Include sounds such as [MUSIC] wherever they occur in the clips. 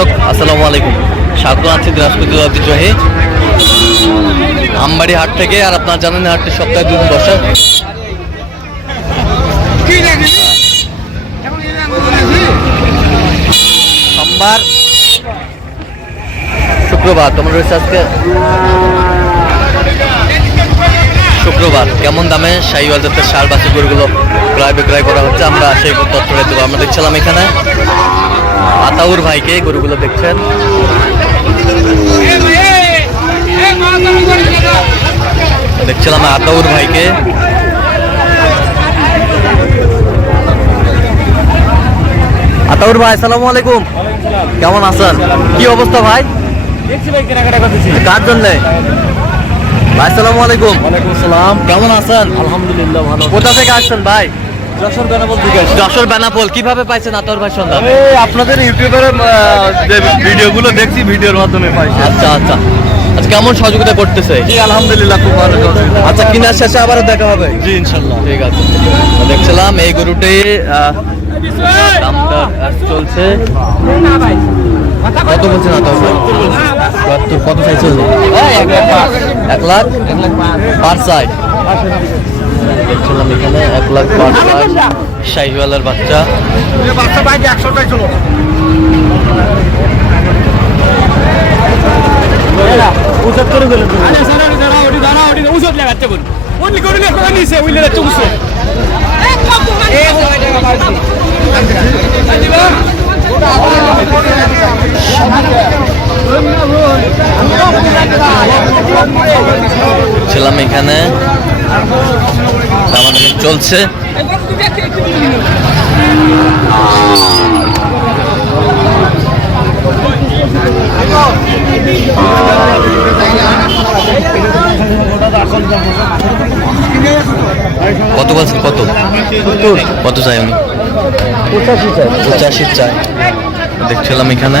দর্শক, আসসালামু আলাইকুম। স্বাগত আছি দিনাজপুর ঐতিহ্যহে আমবাড়ি হাট থেকে, আর আপনারা জানেন হাটটি সপ্তাহে দুদিন বসে। সোমবার শুক্রবার তোমার রয়েছে আজকে? শুক্রবার, কেমন দামে শাহিওয়াল জাতের সার বাসি গরুগুলো ক্রয় বিক্রয় করা হচ্ছে? আমরা সেই তথ্যটা দেবো। আমরা দেখছিলাম এখানে আতাউর ভাইকে গরুগুলো দেখছেন। দেখছিলাম আতাউর ভাইকে। আতাউর ভাই আসসালামু আলাইকুম। কেমন আছেন? কি অবস্থা ভাই? কার জন্য? ভাই আসসালামু আলাইকুম। ওয়ালাইকুম সালাম কেমন আছেন? আলহামদুলিল্লাহ ভালো কোথা থেকে আসছেন ভাই? যশোর বেনাপোল থেকে যশোর বেনাপোল কীভাবে পাইছেন আতর ভাই সন্ধান আপনাদের ইউটিউবের যে ভিডিওগুলো দেখছি ভিডিওর মাধ্যমে পাইছি আচ্ছা আচ্ছা আচ্ছা কেমন সহযোগিতা করতেছে জি আলহামদুলিল্লাহ খুব ভালো আচ্ছা কিনার শেষে আবারও দেখা হবে জি ইনশাল্লাহ ঠিক আছে দেখছিলাম এই গরুটি দামটা চলছে কত বলছেন আতর ভাই চুয়াত্তর কত চাইছে এক লাখ পার সাইড দেখছিলাম এখানে এক লাখ পার সাইড শাহিওয়ালার বাচ্চা। বাচ্চা বাইক একশোটাই করে গেলেন আরে স্যার ওটি দাঁড়া ওটি দাঁড়া ওটি উচত লাগাচ্ছে বল ওনলি করে লেখা নিছে উইলে যাচ্ছে উচত ছিলাম এখানে আমাদের চলছে। কত বলছেন? কত? কত চাই উনি পঁচাশি চাই। দেখছিলাম এখানে।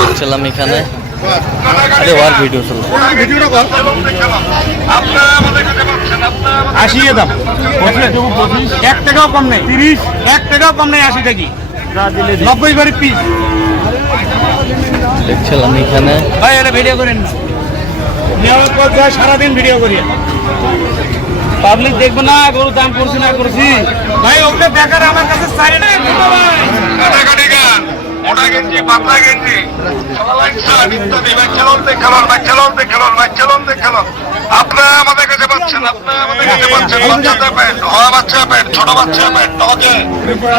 দেখছিলাম এখানে। আরে ওয়ার ভিডিও চলছে ভিডিওটা কর আপনারা আমাদের কাছে পাচ্ছেন আপনারা আমাদের আশি দাম এক টাকাও কম নেই। তিরিশ। এক টাকাও কম নেই আশি টাকি। নব্বই করে পিস দেখছিলাম এখানে। ভাই এটা ভিডিও করেন না। নিয়মিত করতে হয় সারাদিন ভিডিও করি। পাবলিক দেখব না গরু দাম করছি না করছি ভাই ওকে দেখার আমার কাছে চাই না গেঞ্জি পাতলা গেঞ্জি। ইত্যাদি বাচ্চা লোন দেখালোন বাচ্চা লোন দেখালোন বাচ্চা লোন দেখালোন আপনারা আমাদের কাছে পাচ্ছেন আপনারা আমাদের কাছে পাচ্ছেন বাচ্চাতে প্যান্ট হওয়া বাচ্চা প্যান্ট ছোট বাচ্চা প্যান্ট টকে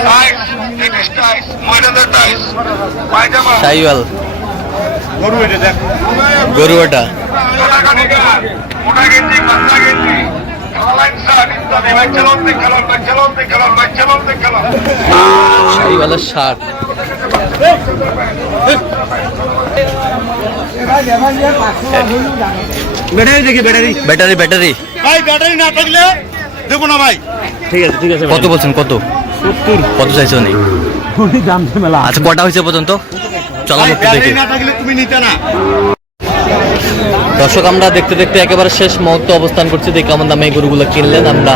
টাইস টাইস ময়দানের টাইস পায়জামা। শাহিওয়াল গরু এটা দেখ। গরু ওটা কাটাকাটি গান মোটা গেঞ্জি পাতলা গেঞ্জি। সবাই শার্ট ব্যাটারি দেখি ব্যাটারি। Battery battery. ভাই ব্যাটারি না থাকলে দেবো না ভাই। ঠিক আছে ঠিক আছে কত বলছেন কত? সত্তর। কত চাইছে দাম মেলা আচ্ছা কটা হয়েছে পর্যন্ত? চলো একটু দেখি। না থাকলে তুমি নিতে না। দর্শক আমরা দেখতে দেখতে একেবারে শেষ মুহূর্ত অবস্থান করছি। দেখি কেমন দামে এই গরুগুলো কিনলেন আমরা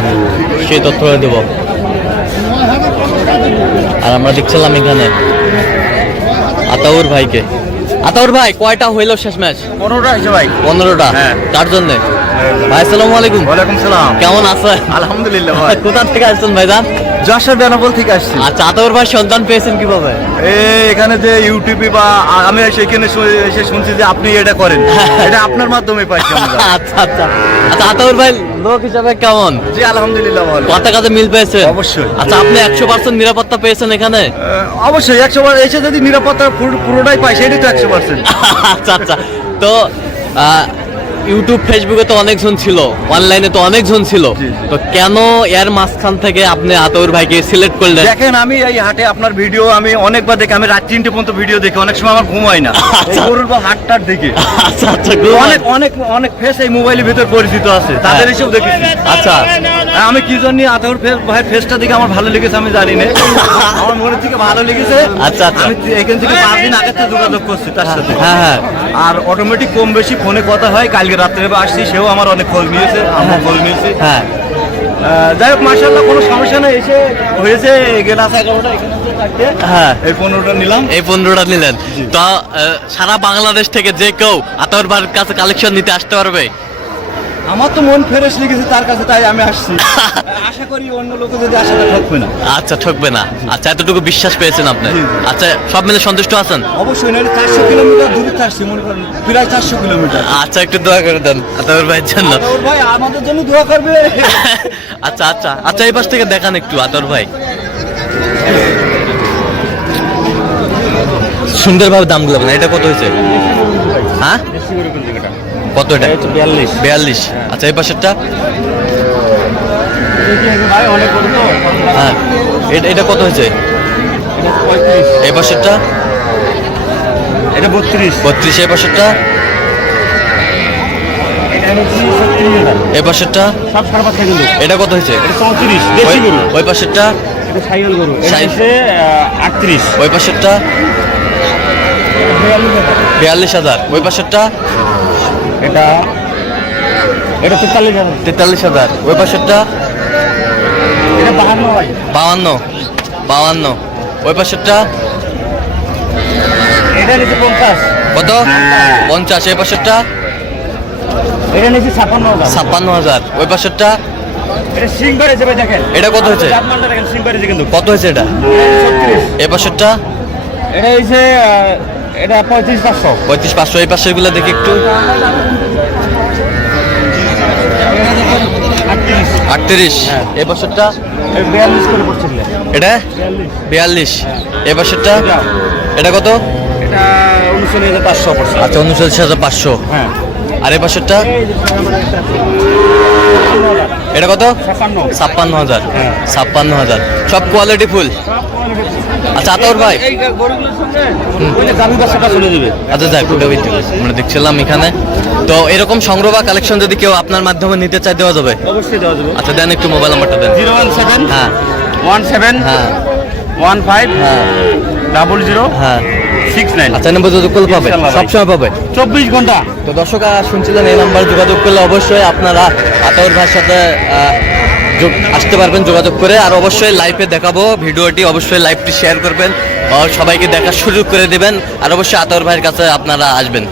সেই তথ্য দেব। আর আমরা দেখছিলাম এখানে আতাউর ভাইকে। আতাউর ভাই কয়টা হইল শেষ ম্যাচ? পনেরোটা আছে ভাই। পনেরোটা? হ্যাঁ। তার জন্য? ভাই আসসালামু আলাইকুম। ওয়ালাইকুম সালাম। কেমন আছেন? আলহামদুলিল্লাহ ভাই। কোথা থেকে আসছেন ভাই ভাইজান যশোর বেনাপোল থেকে আসছি। আচ্ছা আতাউর ভাই সন্তান পেয়েছেন কীভাবে? এখানে যে ইউটিউবে বা আমি সেখানে এসে শুনছি যে আপনি এটা করেন। [LAUGHS] এটা আপনার মাধ্যমে পাইছি আচ্ছা আচ্ছা। আচ্ছা আতাউর ভাই লোক হিসাবে কেমন? জি আলহামদুলিল্লাহ ভালো। কথা কাজে মিল পেয়েছেন? অবশ্যই। আচ্ছা আপনি একশো পার্সেন্ট নিরাপত্তা পেয়েছেন এখানে? অবশ্যই একশো এসে যদি নিরাপত্তা পুরোটাই পাই সেটাই তো একশো পার্সেন্ট [LAUGHS] আচ্ছা আচ্ছা। তো ইউটিউব ফেসবুকে তো অনেকজন ছিল অনলাইনে তো অনেকজন ছিল। তো কেন এর মাঝখান থেকে আপনি আতর ভাইকে সিলেক্ট করলেন? দেখেন আমি এই হাটে আপনার ভিডিও আমি অনেকবার দেখি আমি রাত তিনটে পর্যন্ত ভিডিও দেখি অনেক সময় আমার ঘুম হয় না। গরুর বা হাটটার দিকে। আচ্ছা আচ্ছা অনেক অনেক অনেক ফেস এই মোবাইলের ভিতর পরিচিত আছে তাদের এসব দেখেছি। আচ্ছা। আমি কি জন্য আতর ভাই ফেসটা দেখে আমার ভালো লেগেছে আমি জানি না। আমার মনে থেকে ভালো লেগেছে। আচ্ছা, আচ্ছা। আমি এখান থেকে পাঁচ দিন আগে থেকে যোগাযোগ করছি তার সাথে। হ্যাঁ হ্যাঁ। আর অটোমেটিক কম বেশি ফোনে কথা হয়। কালকে রাত্রে আসছি সেও আমার অনেক খোঁজ নিয়েছে আমার খোঁজ নিয়েছে। হ্যাঁ। যাই হোক মার্শাল্লাহ কোনো সমস্যা নেই এসে হয়েছে গেলাস এগারোটা এখানে হ্যাঁ। এই পনেরোটা নিলাম। এই পনেরোটা নিলেন। তো সারা বাংলাদেশ থেকে যে কেউ আতর কাছে কালেকশন নিতে আসতে পারবে? আমার তো মন ফ্রেশ লেগেছে তার কাছে তাই আমি আসছি। [LAUGHS] আশা করি অন্য লোক যদি আশাটা ঠকবে না। আচ্ছা ঠকবে না। আচ্ছা এতটুকু বিশ্বাস পেয়েছেন আপনি? আচ্ছা সব মিলে সন্তুষ্ট আছেন? অবশ্যই নাহলে চারশো কিলোমিটার দূরে আসছি মনে করেন প্রায় চারশো কিলোমিটার। আচ্ছা একটু দোয়া করে দেন আতর ভাইয়ের জন্য। ভাই আমাদের জন্য দোয়া করবে। [LAUGHS] আচ্ছা আচ্ছা আচ্ছা এই পাশ থেকে দেখান একটু আতর ভাই। সুন্দরভাবে দামগুলো বলেন এটা কত হয়েছে? হ্যাঁ? কত এটা? বিয়াল্লিশ। বিয়াল্লিশ। আচ্ছা এই পাশেরটা? হ্যাঁ। এটা এটা কত হয়েছে? এই পাশেরটা? এটা বত্রিশ। বত্রিশ এই পাশেরটা? এই পাশেরটা? এটা কত হয়েছে? ওই- পাশেরটা? ওই পাশেরটা? বিয়াল্লিশ হাজার। ওই পাশেরটা? এটা এটা তেতাল্লিশ হাজার। তেতাল্লিশ হাজার। ওই পাশেরটা? এটা বাহান্ন ভাই। বাউান্ন বাউান্ন ওই পাশেরটা? এটা নিচ্ছে পঞ্চাশ। কত? পঞ্চাশ। এই পাশেরটা? এটা নিচ্ছে ছাপ্পান্ন হাজার। ছাপ্পান্ন হাজার। ওই পাশেরটা? এটা সিং বেড়েছে ভাই দেখেন। এটা কত হয়েছে? দেখেন সিং বেড়েছে কিন্তু। কত হয়েছে এটা? এই পাশেরটা? এটা হচ্ছে এটা পঁয়ত্রিশ পাঁচশো। পঁয়ত্রিশ পাঁচশো এই পাশেরগুলো দেখি একটু। আটত্রিশ। আটত্রিশ এই পাশেরটা? বিয়াল্লিশ করে পড়ছে এটা? বিয়াল্লিশ। বিয়াল্লিশ। এই পাশেরটা? এটা। কত? এটা উনচল্লিশ হাজার পাঁচশো পড়ছে। আচ্ছা উনচল্লিশ হাজার পাঁচশো। হ্যাঁ। আর এই পাশেরটা? এটা কত? ছাপ্পান্ন। ছাপ্পান্ন হাজার। হ্যাঁ। ছাপ্পান্ন হাজার। সব কোয়ালিটি ফুল। আচ্ছা আতর ভাই। আচ্ছা ওই আমরা দেখছিলাম এখানে। তো এরকম সংগ্রহ বা কালেকশন যদি কেউ আপনার মাধ্যমে নিতে চায় দেওয়া যাবে? অবশ্যই দেওয়া যাবে। আচ্ছা দেন একটু মোবাইল নাম্বারটা দেন। জিরো ওয়ান সেভেন হ্যাঁ। ওয়ান সেভেন হ্যাঁ। ওয়ান ফাইভ হ্যাঁ। ডাবল জিরো হ্যাঁ। Six nine. আচ্ছা নাম্বার যোগাযোগ করলে পাবে। সবসময় পাবে। চব্বিশ ঘণ্টা। তো দর্শকরা শুনছিলেন এই নাম্বার যোগাযোগ করলে অবশ্যই আপনারা আতর ভাইয়ের সাথে আসতে পারবেন, যোগাযোগ করে। আর অবশ্যই লাইভে দেখাবো ভিডিওটি, অবশ্যই লাইভটি শেয়ার করবেন। সবাইকে দেখার সুযোগ করে দেবেন। আর অবশ্যই আতর ভাইয়ের কাছে আপনারা আসবেন।